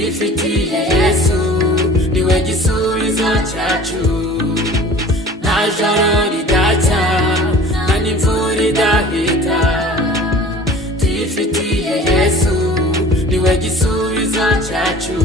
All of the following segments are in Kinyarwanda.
twifitiye Yesu niwe gisubizo cyacu. Nta joro ridacya nta n'imvura idahita, twifitiye Yesu niwe gisubizo cyacu.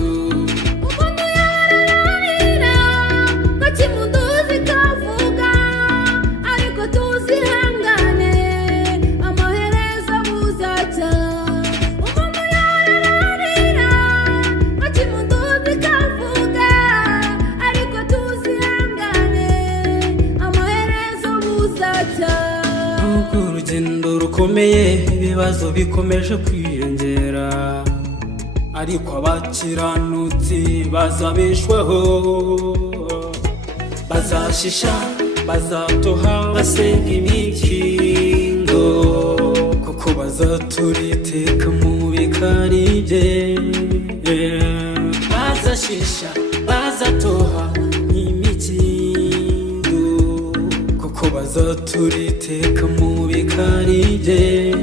Urugendo rukomeye, ibibazo bikomeje kwiyongera, ariko abakiranutsi bazabeshwaho. Bazashisha, bazatoha, basenga imikingo, kuko bazatura iteka mu bikari bye. Bazashisha, bazatoha imikingo, kuko bazatura iteka mu bikari bye.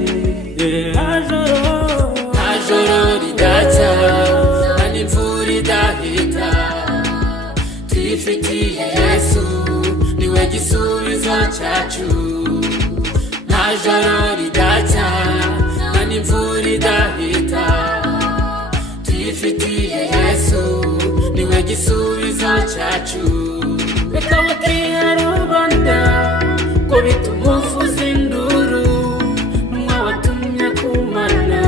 Nta joro ridacya nta n'imvura idahita, twifitiye Yesu niwe gisubizo cyacu. Nta joro ridacya nta n'imvura idahita, twifitiye Yesu niwe gisubizo cyacu. Reka bakiha rubanda ko bituma uvuza induru, n'umwe watumye kumana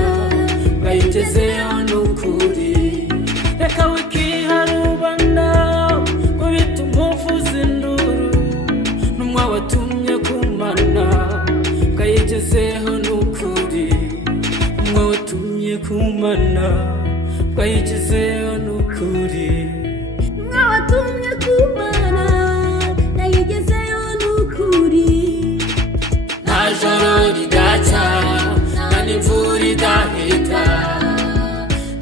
bayigezeho n'ukuri. Reka wikiha rubanda ko bituma uvuza induru, n'umwe watumye kumana bayigezeho n'ukuri. N'umwe watumye kumana bayigezeho n'ukuri. N'umwe watumye kumana bayigezeho n'ukuri. Nta joro ridacya nta n'imvura idahita,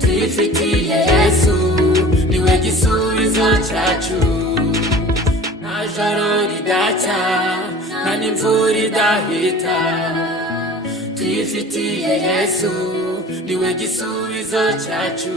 twifitiye Yesu niwe gisubizo cyacu. Nta joro ridacya nta n'imvura idahita, twifitiye Yesu niwe gisubizo cyacu.